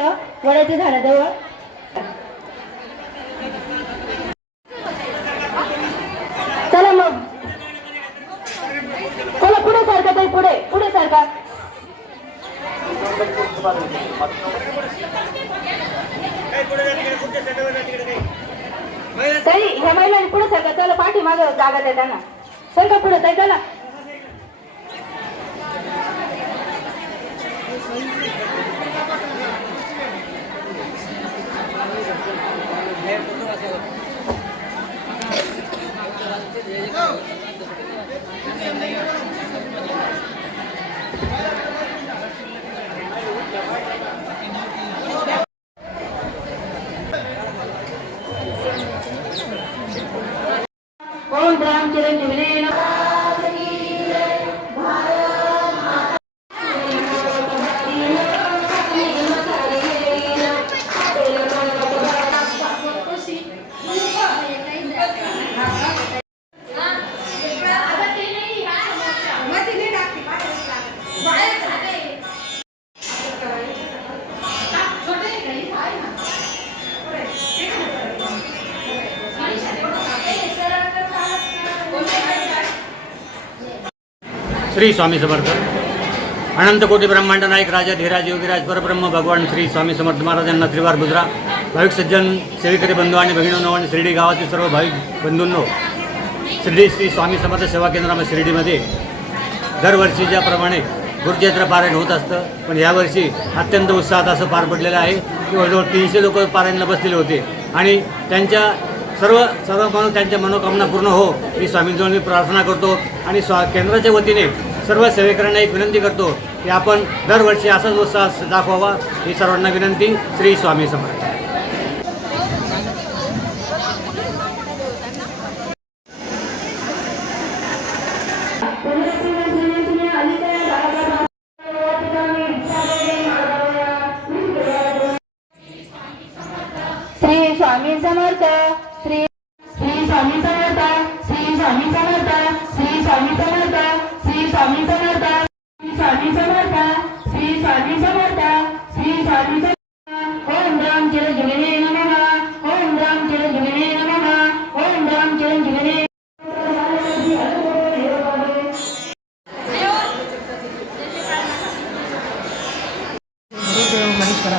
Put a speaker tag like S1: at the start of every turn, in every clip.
S1: वड्याच्या झाडाजवळ. चला मग. चला पुढे सारखा ताई पुढे पुढे सारखा. ताई ह्या महिलांनी पुढे सारखा चला पाठी माग जागा द्या त्यांना. सारखा पुढे ताई चला. Thank you.
S2: श्री स्वामी समर्थ. अनंत कोटी ब्रह्मांड नायक राजा धीराज योगीराज परब्रह्म भगवान श्री स्वामी समर्थ महाराजांना त्रिवार गुजरा भाविक सज्जन सेविकरी बंधू आणि भगिनींनो आणि शिर्डी गावातील सर्व भाविक बंधूंनो शिर्डी श्री स्वामी समर्थ सेवा केंद्रामध्ये शिर्डीमध्ये दरवर्षीच्याप्रमाणे गुरुचैत्र पारायण होत असतं पण यावर्षी अत्यंत उत्साहात असं पार पडलेलं आहे की जवळजवळ तीनशे लोक पारायणला बसलेले होते. आणि त्यांच्या सर्व सर्व म्हणून त्यांच्या मनोकामना पूर्ण हो मी स्वामींजवळ मी प्रार्थना करतो आणि स्वा केंद्राच्या वतीने सर्व सेवेकरांना एक विनंती करतो की आपण दरवर्षी असाच उत्साह दाखवावा ही सर्वांना विनंती श्री स्वामी समर्थ.
S1: श्री स्वामी समर्थ.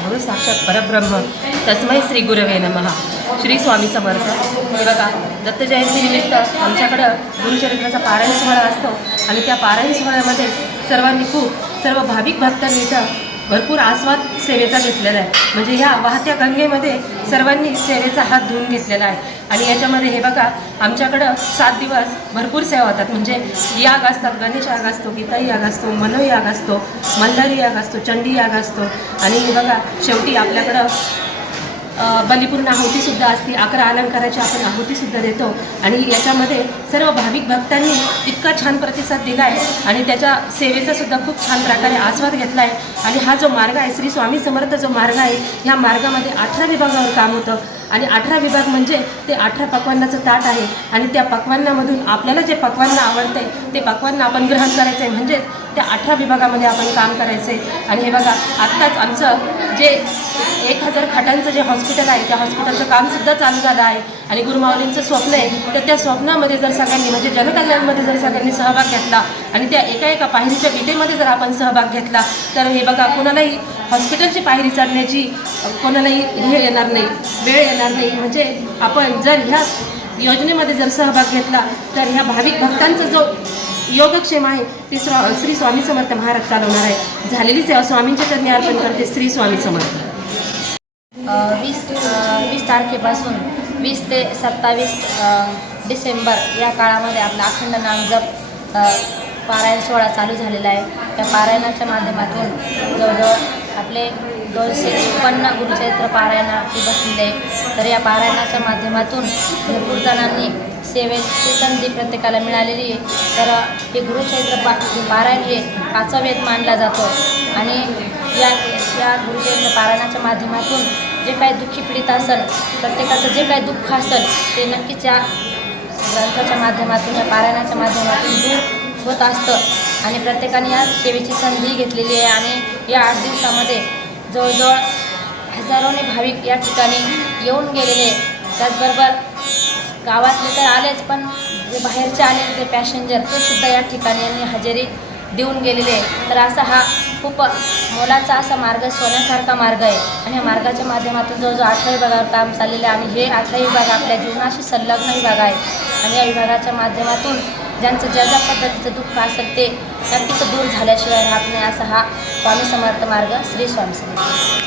S3: गुरु साक्षात परब्रह्म तस्मै श्री गुरवे नमः श्री स्वामी समर्थ हे बघा दत्त जयंतीनिमित्त आमच्याकडं गुरुचरित्राचा पारायण सोहळा असतो आणि त्या पारायण सोहळ्यामध्ये सर्वांनी खूप सर्व भाविक भक्तांनी इथं भरपूर आस्वाद सेवेचा घेतलेला आहे. म्हणजे ह्या वाहत्या गंगेमध्ये सर्वांनी सेवेचा हात धुवून घेतलेला आहे. आणि याच्यामध्ये हे बघा आमच्याकडं सात दिवस भरपूर सेवा होतात. म्हणजे याग असतात गणेश याग असतो गीता याग असतो मनो याग असतो मल्हारी याग असतो चंडी याग असतो. आणि हे बघा शेवटी आपल्याकडं बलिपूर्ण आहुतीसुद्धा असते अकरा अलंकाराची आपण आहुतीसुद्धा देतो. आणि याच्यामध्ये सर्व भाविक भक्तांनी इतका छान प्रतिसाद दिला आहे आणि त्याच्या सेवेचा सुद्धा खूप छान प्रकारे आस्वाद घेतला आहे आणि हा जो मार्ग आहे श्री स्वामी समर्थ जो मार्ग आहे ह्या मार्गामध्ये अठरा विभागावर काम होतं. आणि अठरा विभाग म्हणजे ते अठरा पक्वान्नाचं ताट आहे. आणि त्या पक्वान्नामधून आपल्याला जे पक्वांना आवडते ते पक्वांना आपण ग्रहण करायचं. आहे म्हणजेच त्या अठरा विभागामध्ये आपण काम करायचं. आहे आणि हे बघा आत्ताच आमचं जे एक हजार खाटांचं जे हॉस्पिटल आहे त्या हॉस्पिटलचं कामसुद्धा चालू झालं आहे. आणि गुरुमाऊलींचं स्वप्न आहे तर त्या स्वप्नामध्ये जर सगळ्यांनी म्हणजे जनकल्याणमध्ये जर सगळ्यांनी सहभाग घेतला आणि त्या एका एका पायरीच्या विटेमध्ये जर आपण सहभाग घेतला तर हे बघा कोणालाही हॉस्पिटलची पायरी चढण्याची कोणालाही हे येणार नाही वेळ येणार नाही. म्हणजे आपण जर ह्या योजनेमध्ये जर सहभाग घेतला तर ह्या भाविक भक्तांचा जो योगक्षेम आहे ती स्वा श्री स्वामी समर्थ महाराज चालवणार आहे. झालेली सेवा स्वामींच्या चरणी अर्पण करते श्री स्वामी समर्थ.
S4: वीस वीस तारखेपासून वीस ते सत्तावीस डिसेंबर या काळामध्ये आपला अखंड नामजप पारायण सोहळा चालू झालेला आहे. त्या पारायणाच्या माध्यमातून जवळजवळ आपले दोनशे छप्पन्न गुरुचरित्र पारायणाची बसलेले आहे. तर या पारायणाच्या माध्यमातून भरपूर जणांनी सेवेची संधी प्रत्येकाला मिळालेली आहे. तर हे गुरुचरित्र पा पारायण हे पाचवा वेद मानला जातो. आणि या या गुरुचरित्र पारायणाच्या माध्यमातून जे काय दुःखी पीडित असेल प्रत्येकाचं जे काय दुःख असेल ते नक्कीच या ग्रंथाच्या माध्यमातून या पारायणाच्या माध्यमातून दूर होत असतं. आणि प्रत्येकाने या सेवेची संधी घेतलेली आहे आणि या आठ दिवसामध्ये जवळजवळ हजारोने भाविक या ठिकाणी येऊन गेलेले त्याचबरोबर गावातले तर आलेच पण जे बाहेरचे आलेले ते पॅसेंजर ते सुद्धा या ठिकाणी यांनी हजेरी देऊन गेलेले आहे. तर असा हा खूप मोलाचा असा मार्ग सोन्यासारखा मार्ग आहे. आणि ह्या मार्गाच्या माध्यमातून जवळजवळ अठरा विभागावर काम चाललेलं आहे आणि हे अठरा विभाग आपल्या जीवनाशी संलग्न विभाग आहे. आणि या विभागाच्या माध्यमातून ज्यांचं ज्या ज्या पद्धतीचं दुःख असेल ते नक्कीच दूर झाल्याशिवाय राहत नाही असा हा स्वामी समर्थ मार्ग श्री स्वामी समर्थ.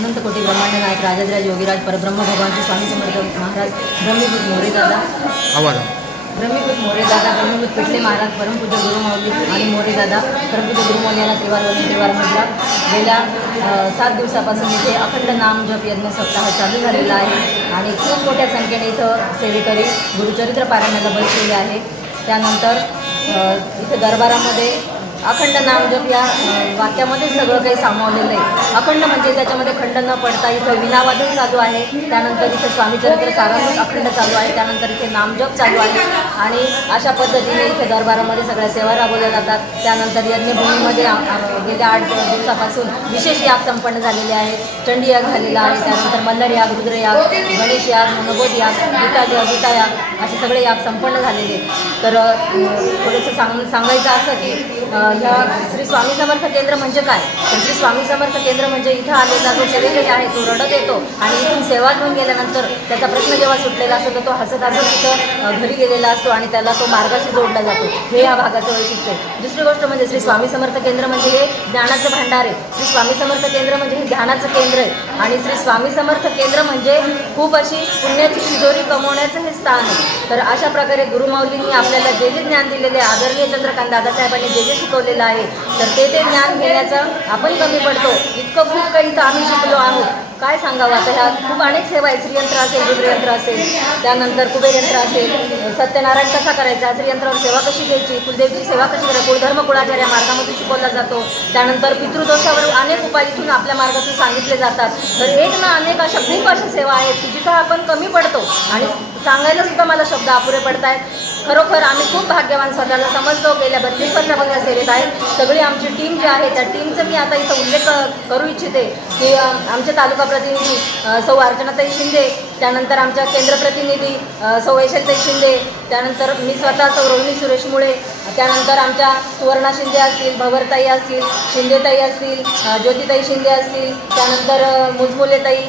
S5: अनंत कोटी ब्रह्मांड नायक राजाधिराज योगीराज परब्रह्म भगवान श्री स्वामी समर्थ महाराज ब्रह्मीभूत मोरे दादा
S2: आवाज
S5: ब्रह्मीभूत मोरे दादा ब्रह्मीभूत पिटले महाराज परमपूज्य गुरुमाऊली आणि मोरे दादा परमपूज्य गुरुमाऊली यांना त्रिवार वरून त्रिवार म्हटला गेल्या सात दिवसापासून इथे अखंड नाम जप यज्ञ सप्ताह चालू झालेला आहे आणि खूप मोठ्या संख्येने इथं सेवेकरी गुरुचरित्र पारायणाला बसलेले आहे त्यानंतर इथे दरबारामध्ये अखंड नामजप या वाक्यामध्ये सगळं काही सामावलेलं आहे अखंड म्हणजे त्याच्यामध्ये खंड न पडता इथं विनावादन चालू आहे. त्यानंतर इथं स्वामीचरित्र सारांश अखंड चालू आहे. त्यानंतर इथे नामजप चालू आहे. आणि अशा पद्धतीने इथे दरबारामध्ये सगळ्या सेवा राबवल्या जातात. त्यानंतर यज्ञभूमीमध्ये गेल्या आठ दिवसापासून विशेष याग संपन्न झालेले आहे चंडी याग झालेला आहे. त्यानंतर मल्हार याग रुद्र याग गणेश याग मनोबोध याग गीता गीता याग असे सगळे याग संपन्न झालेले आहेत. तर थोडंसं सांग सांगायचं असं की ह्या श्री स्वामी समर्थ केंद्र म्हणजे काय? तर श्री स्वामी समर्थ केंद्र म्हणजे इथं आलेला जो सेवेकरी आहे तो रडत येतो आणि इथून सेवा घेऊन गेल्यानंतर त्याचा प्रश्न जेव्हा सुटलेला असतो तर तो हसत हसत तिथं घरी गेलेला असतो आणि त्याला तो मार्गाशी जोडला जातो. हे या भागाचं वैशिष्ट्य आहे. दुसरी गोष्ट म्हणजे श्री स्वामी समर्थ केंद्र म्हणजे हे ज्ञानाचं भांडार आहे. श्री स्वामी समर्थ केंद्र म्हणजे हे ध्यानाचं केंद्र आहे. आणि श्री स्वामी समर्थ केंद्र म्हणजे खूप अशी पुण्याची शिजोरी कमवण्याचं हे स्थान आहे. तर अशा प्रकारे गुरुमाऊलींनी आपल्याला जे जे ज्ञान दिलेले आदरणीय चंद्रकांत दादासाहेबांनी जे जे शिकवलेलं आहे. तर ते ते ज्ञान घेण्याचं आपण कमी पडतो. इतकं खूप काही तर आम्ही शिकलो आहोत. काय सांगावं? आता ह्या खूप अनेक सेवा आहेत. श्रीयंत्र असेल रुद्रयंत्र असेल त्यानंतर कुबेरयंत्र असेल. सत्यनारायण कसा करायचा? श्रीयंत्रावर सेवा कशी घ्यायची? कुलदेवची सेवा कशी करायची? कुळधर्म कुळाचार या शिकवला जातो. त्यानंतर पितृदोषावर अनेक उपाय इथून आपल्या मार्गातून सांगितले जातात. तर एक ना अनेक अशा खूप अशा सेवा आहेत की जिथं आपण कमी पडतो. आणि सांगायला सुद्धा मला शब्द अपुरे पडत आहेत खरोखर आम्ही खूप भाग्यवान स्वतःला समजतो गेल्या बत्तीस वर्षापासून या सेवेत आहे. सगळी आमची टीम जी आहे त्या टीमचं मी आता इथं उल्लेख करू इच्छिते की आमचे तालुका प्रतिनिधी सौ अर्चनाताई शिंदे त्यानंतर आमच्या केंद्र प्रतिनिधी सौ वैशलताई शिंदे त्यानंतर मी स्वतः सौ रोहिणी सुरेश मुळे त्यानंतर आमच्या सुवर्णा शिंदे असतील भवरताई असतील शिंदेताई असतील ज्योतिताई शिंदे असतील त्यानंतर मुजमुलेताई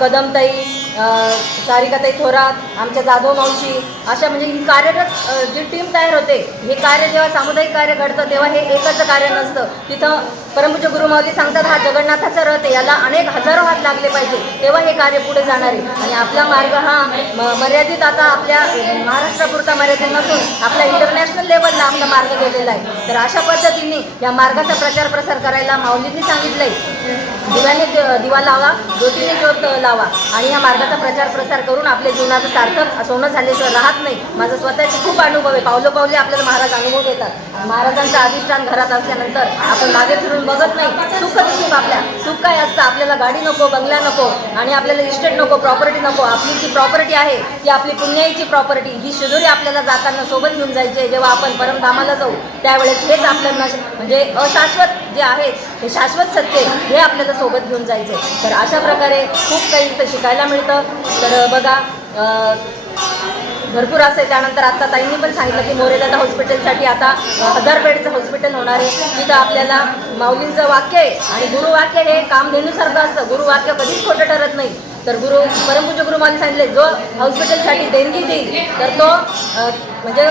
S5: कदमताई सारिकाताई थोरात आमच्या जाधव मावशी अशा म्हणजे ही कार्यरत जी टीम तयार होते हे कार्य जेव्हा सामुदायिक कार्य घडतं तेव्हा हे एकच कार्य नसतं. तिथं परमपूज्य गुरुमावली सांगतात हा जगन्नाथाचा रथ आहे याला अनेक हजारो हात लागले पाहिजे तेव्हा हे कार्य पुढे जाणार आहे. आणि आपला मार्ग हा मर्यादित आता आपल्या महाराष्ट्रापुरता मर्यादित नसून आपल्या इंटरनॅशनल लेवलला आपला मार्ग गेलेला आहे. तर अशा पद्धतीने या मार्गाचा प्रचार प्रसार करायला माऊलींनी सांगितलंय. दिव्याने दिवा लावा ज्योतीने ज्योत लावा आणि या मार्ग मार्गाचा प्रचार प्रसार करून आपल्या जीवनाचं सार्थक सोनं झाल्याशिवाय राहत नाही. माझा स्वतःचे खूप अनुभव आहे. पावलं पावले आपल्याला महाराज अनुभव देतात. महाराजांचं अधिष्ठान घरात असल्यानंतर आपण मागे फिरून बघत नाही. सुखच सुख आपल्या. सुख काय असतं. आपल्याला गाडी नको बंगला नको आणि आपल्याला इस्टेट नको प्रॉपर्टी नको. आपली जी प्रॉपर्टी आहे ती आपली पुण्याईची प्रॉपर्टी ही शिदोरी आपल्याला जाताना सोबत घेऊन जायची आहे. जेव्हा आपण परमधामाला जाऊ त्यावेळेस हेच आपल्याला म्हणजे अशाश्वत जे आहे हे शाश्वत सत्य हे आपल्याला सोबत घेऊन जायचं आहे तर अशा प्रकारे खूप काही इथं शिकायला मिळतं. तर बघा भरपूर असं आहे. त्यानंतर आता ताईंनी पण सांगितलं की मोरेदादा हॉस्पिटलसाठी आता हजार बेडचं हॉस्पिटल होणार आहे. तिथं आपल्याला माऊलींचं वाक्य आहे आणि गुरुवाक्य हे काम कामधेनूसारखं असतं. गुरुवाक्य कधीच खोटं ठरत नाही. तर गुरु परमपूज्य गुरुमाने सांगितले जो हॉस्पिटलसाठी देणगी देईल तर तो म्हणजे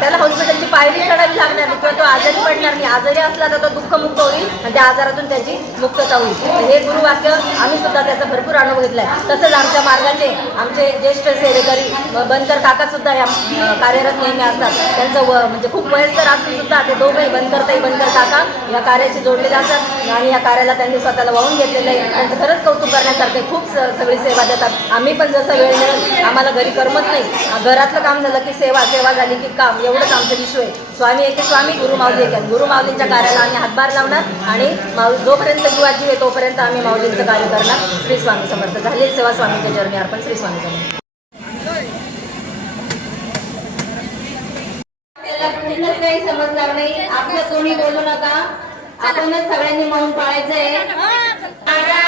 S5: त्याला हॉस्पिटलची पायरी चढावी लागणार नाही किंवा तो आजारी पडणार नाही. आजारी असला तर तो दुःखमुक्त होईल आणि त्या आजारातून त्याची मुक्तता होईल. तर हे गुरुवाक्य आम्ही सुद्धा त्याचा भरपूर अनुभव घेतलाय. तसंच आमच्या मार्गाचे आमचे ज्येष्ठ सेवेकरी बनकर काका सुद्धा या कार्यरत नेहमी असतात. त्यांचं व म्हणजे खूप वयस्कर असून सुद्धा ते दोघंही बनकर ताई बनकर काका या कार्याशी जोडलेले असतात. आणि या कार्याला त्यांनी स्वतःला वाहून घेतलेलं आहे. त्यांचं खरंच कौतुक करण्यासारखे खूप स- सगळी सेवा देतात. आम्ही पण जसं वेळ मिळेल आम्हाला घरी करमत नाही. घरातलं काम झालं की सेवा सेवा झाली की काम एवढंच आमचं विश्व आहे. स्वामी एके स्वामी गुरु माऊली आहे. गुरु. माऊलींच्या कार्याला आम्ही हातभार लावणार आणि माऊ जोपर्यंत जीवाची आहे तोपर्यंत आम्ही माऊलींचं कार्य करणार. श्री स्वामी समर्थ. झाले सेवा स्वामीच्या चरणी अर्पण. श्री स्वामी समर्थ.
S1: काही समजणार नाही. आपलं कोणी बोलू नका. आपणच सगळ्यांनी मौन पाळायचंय. महाराज